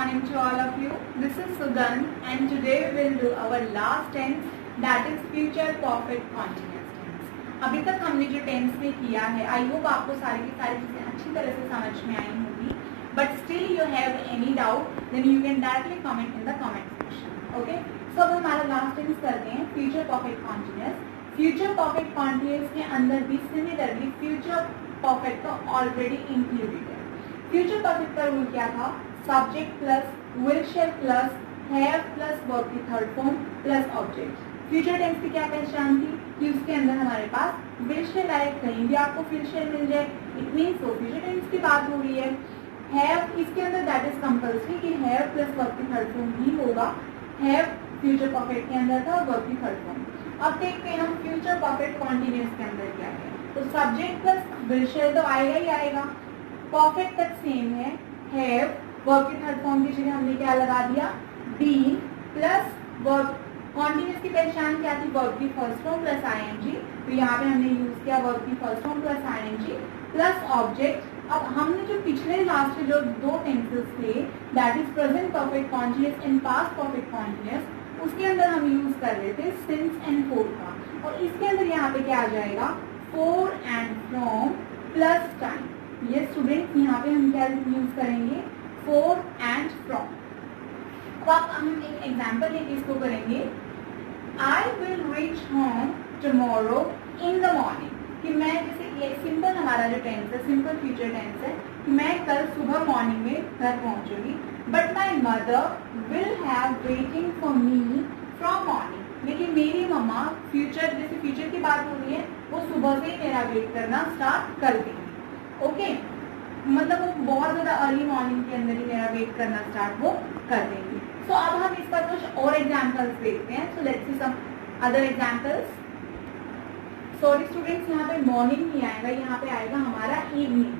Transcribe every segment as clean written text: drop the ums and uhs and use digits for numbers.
morning to all of you. This is Sugandh and today we will do our last tense, that is future perfect continuous tense. अभी तक हमने जो tense में किया है, I hope आपको सारी की सारी चीजें अच्छी तरह से समझ में आई होंगी. But still you have any doubt, then you can directly comment in the comment section. Okay? So अब हमारा लास्ट टेंस करते हैं future perfect continuous. Future perfect continuous के अंदर भी सिमिलरली फ्यूचर परफेक्ट तो ऑलरेडी इंक्लूडेड है. फ्यूचर परफेक्ट का रूल क्या था? Subject plus will shall plus have plus verb की third form plus object. Future tense की क्या पहचान थी कि उसके अंदर हमारे पास विल शेल आए, कहीं भी आपको विल शेल मिल जाए, इट मींस तो फ्यूचर टेंस की बात हो रही है. हैव इसके अंदर दैट इज कंपल्सरी कि हैव प्लस वर्ब की थर्ड फॉर्म ही होगा. हैव फ्यूचर परफेक्ट के अंदर था, वर्ब की थर्ड फॉर्म. अब देखते हैं हम फ्यूचर परफेक्ट कॉन्टिन्यूअस के अंदर क्या है. तो सब्जेक्ट प्लस विल शेल तो आएगा ही आएगा. परफेक्ट तक सेम है. हैव वर्ब की थर्ड फॉर्म की जगह हमने क्या लगा दिया? Been plus verb. कॉन्टिन्यूअस की पहचान क्या थी? वर्ब की फर्स्ट फॉर्म प्लस आईएनजी. तो यहाँ पे हमने यूज किया वर्ब की first form plus ING plus object. अब हमने जो पिछले लास्ट के जो दो टेंसेस थे, that is present perfect continuous and past perfect continuous, उसके अंदर हम यूज कर रहे थे सिंस एंड फोर का. और इसके अंदर यहाँ पे क्या आ जाएगा? Four and from plus time. ये स्टूडेंट्स यहाँ पे हम क्या यूज करेंगे? Four and from. अब आप हम एक एग्जाम्पल लेके इसको करेंगे. I will reach home tomorrow in the morning. कि मैं जैसे ये सिंपल हमारा जो टेंस है, सिंपल फ्यूचर टेंस है कि मैं कल सुबह मॉर्निंग में घर पहुंचूंगी. But my mother will have waiting for me from morning. लेकिन मेरी मम्मा फ्यूचर, जैसे फ्यूचर की बात हो रही है, वो सुबह से ही मेरा वेट करना स्टार्ट कर देंगे. ओके, मतलब वो बहुत ज्यादा अर्ली मॉर्निंग के अंदर ही मेरा वेट करना स्टार्ट वो कर देंगे. सो अब हम इस पर कुछ और एग्जाम्पल्स देखते हैं. So let's see some other examples. Sorry students, यहाँ पे मॉर्निंग नहीं आएगा, यहाँ पे आएगा हमारा इवनिंग.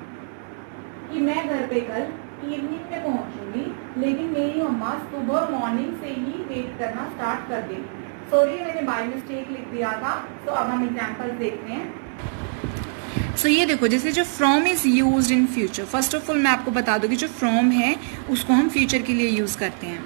कि मैं घर पे कल इवनिंग में पहुंचूंगी, लेकिन मेरी मम्मा सुबह मॉर्निंग से ही वेट करना स्टार्ट कर देगी. सॉरी, मैंने बाय मिस्टेक लिख दिया था. तो अब हम एग्जांपल्स देखते हैं. सो ये देखो, जैसे जो from is used in future. First of all मैं आपको बता दूं कि जो फ्रॉम है उसको हम फ्यूचर के लिए यूज करते हैं.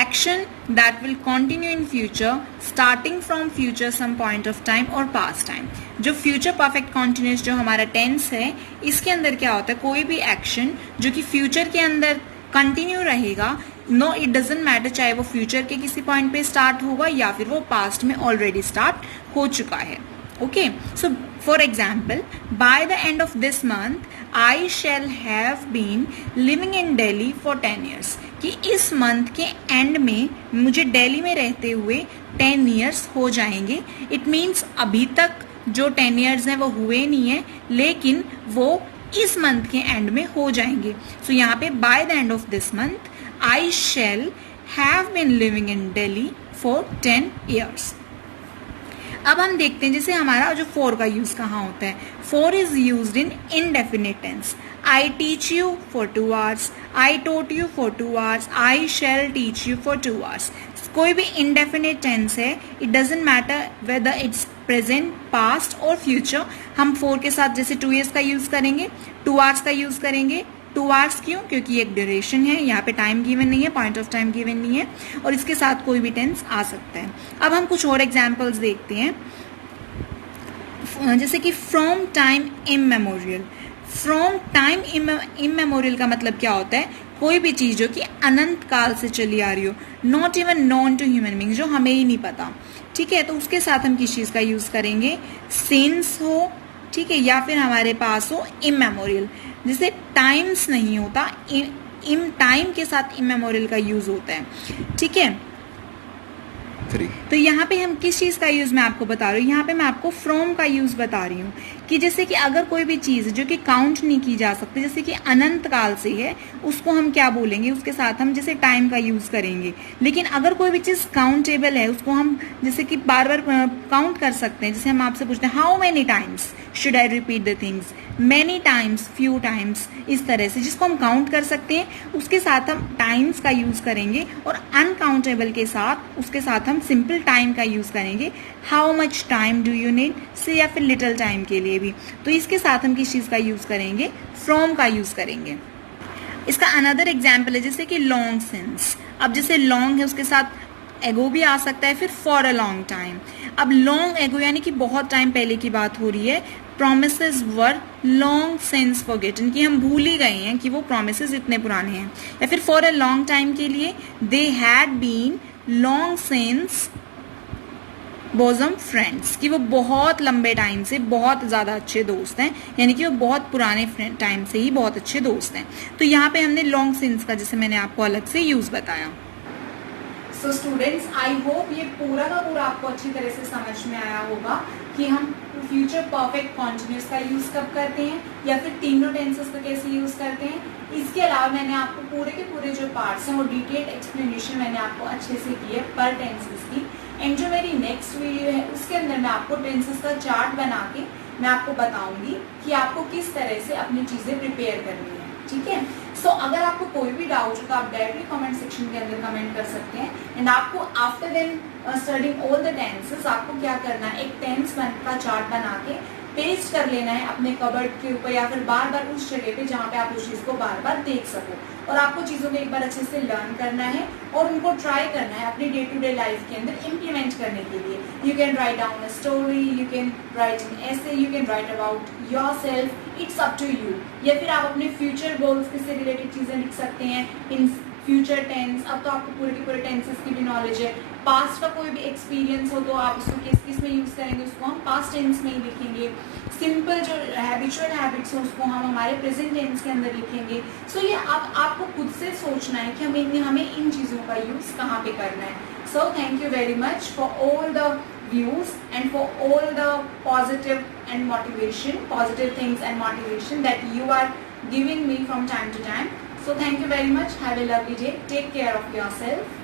Action that will continue in future starting from future some point of time और पास्ट टाइम. जो फ्यूचर परफेक्ट कॉन्टिन्यूस जो हमारा टेंस है, इसके अंदर क्या होता है? कोई भी एक्शन जो कि फ्यूचर के अंदर कंटिन्यू रहेगा, नो इट डजेंट मैटर चाहे वो फ्यूचर के किसी पॉइंट पे स्टार्ट होगा या फिर वो पास्ट में ऑलरेडी स्टार्ट हो चुका है. Okay, so for example, by the end of this month, I shall have been living in Delhi for 10 years. कि इस मंथ के एंड में मुझे दिल्ली में रहते हुए 10 years हो जाएंगे. It means अभी तक जो 10 years हैं वो हुए नहीं है, लेकिन वो इस मंथ के एंड में हो जाएंगे. So यहाँ पे by the end of this month, I shall have been living in Delhi for 10 years. अब हम देखते हैं जैसे हमारा जो फोर का यूज कहाँ होता है. For is used in indefinite tense. I teach you for 2 hours, I taught you for 2 hours, I shall teach you for 2 hours. कोई भी इनडेफिनिट टेंस है, it doesn't matter whether it's present, past और future. हम for के साथ जैसे 2 years का use करेंगे, 2 hours का यूज करेंगे. 2 hours क्यों? क्योंकि एक ड्यूरेशन है, यहाँ पे टाइम गिवन नहीं है, पॉइंट ऑफ टाइम गिवन नहीं है, और इसके साथ कोई भी टेंस आ सकता है. अब हम कुछ और एग्जांपल्स देखते हैं. जैसे कि फ्रॉम टाइम इममेमोरियल. फ्रॉम टाइम इममेमोरियल का मतलब क्या होता है? कोई भी चीज जो कि अनंत काल से चली आ रही हो, not even known to human being, जो हमें ही नहीं पता. ठीक है, तो उसके साथ हम किस चीज का यूज करेंगे? सिंस हो, ठीक है, या फिर हमारे पास हो इममेमोरियल. जैसे टाइम्स नहीं होता, इन टाइम के साथ इममेमोरियल का यूज होता है. ठीक है, तो यहाँ पे हम किस चीज का यूज मैं आपको बता रही हूँ. यहाँ पे मैं आपको फ्रॉम का यूज बता रही हूँ कि जैसे कि अगर कोई भी चीज जो कि काउंट नहीं की जा सकती, जैसे कि अनंत काल से है, उसको हम क्या बोलेंगे? उसके साथ हम जैसे टाइम का यूज करेंगे. लेकिन अगर कोई भी चीज काउंटेबल है, उसको हम जैसे कि बार बार काउंट कर सकते हैं. जैसे हम आपसे पूछते हैं how many times should I repeat the things, many times, few times, इस तरह से जिसको हम काउंट कर सकते हैं उसके साथ हम टाइम्स का यूज करेंगे. और अनकाउंटेबल के साथ उसके साथ हम सिंपल टाइम का यूज करेंगे. How much time do you need से, या फिर लिटिल टाइम के लिए भी. तो इसके साथ हम किस चीज का यूज करेंगे? फ्रॉम का यूज करेंगे. इसका अनदर एग्जाम्पल है जैसे कि लॉन्ग सिंस। अब जैसे लॉन्ग है उसके साथ एगो भी आ सकता है, फिर फॉर अ लॉन्ग टाइम। अब लॉन्ग एगो यानी कि बहुत टाइम पहले की बात हो रही है। प्रोमिसेस वर लॉन्ग सिंस फॉरगेटन, कि हम भूल ही गए हैं कि वो प्रोमिसेस इतने पुराने हैं। या फिर फॉर अ लॉन्ग टाइम के लिए they had been long since bosom friends, कि वो बहुत लंबे टाइम से बहुत ज़्यादा अच्छे दोस्त हैं, यानी कि वो बहुत पुराने टाइम से ही बहुत अच्छे दोस्त हैं। तो यहाँ पे हमने लॉन्ग सिंस का जैसे मैंने आपको अलग से यूज़ बताया। सो स्टूडेंट्स, आई होप ये पूरा का पूरा आपको अच्छी तरह से समझ में आया होगा कि हम फ्यूचर परफेक्ट कॉन्टिन्यूस का यूज़ कब करते हैं या फिर तीनों टेंसेस का कैसे यूज़ करते हैं। इसके अलावा मैंने आपको पूरे के पूरे जो पार्ट्स हैं वो डिटेल्ड एक्सप्लेनेशन मैंने आपको अच्छे से की है पर टेंसेस की। एंड जो मेरी नेक्स्ट वीडियो है उसके अंदर मैं आपको टेंसेस का चार्ट बना के मैं आपको बताऊंगी कि आपको किस तरह से अपनी चीज़ें प्रिपेयर करनी है। ठीक है। सो अगर आपको कोई भी डाउट हो तो आप डायरेक्टली कमेंट सेक्शन के अंदर कमेंट कर सकते हैं। एंड आपको after then studying all the tenses आपको क्या करना है, एक टेंस का चार्ट बना के पेस्ट कर लेना है अपने कबर्ड के ऊपर या फिर बार बार उस जगह पे जहाँ पे आप उस चीज़ को बार बार देख सको। और आपको चीज़ों को एक बार अच्छे से लर्न करना है और उनको ट्राई करना है अपनी डे टू डे लाइफ के अंदर इम्प्लीमेंट करने के लिए। You can write down a story, you can write an essay, you can write about yourself, it's up to you. या फिर आप अपने फ्यूचर गोल्स से रिलेटेड चीज़ें लिख सकते हैं इन फ्यूचर टेंस। अब तो आपको पूरे के पूरे टेंसेस की भी नॉलेज है। पास्ट का कोई भी एक्सपीरियंस हो तो आप उसको किस में यूज़ करेंगे, उसको हम पास्ट टेंस में ही लिखेंगे। सिंपल जो हैबिचुअल हैबिट्स हैं उसको हम हमारे प्रेजेंट टेंस के अंदर लिखेंगे। सो ये अब आपको खुद से सोचना है कि हमें इन चीज़ों का यूज़ कहाँ पे करना है। So thank you very much for all the views and for all the positive things and motivation that you are giving me from time to time. So thank you very much. Have a lovely day. Take care of yourself.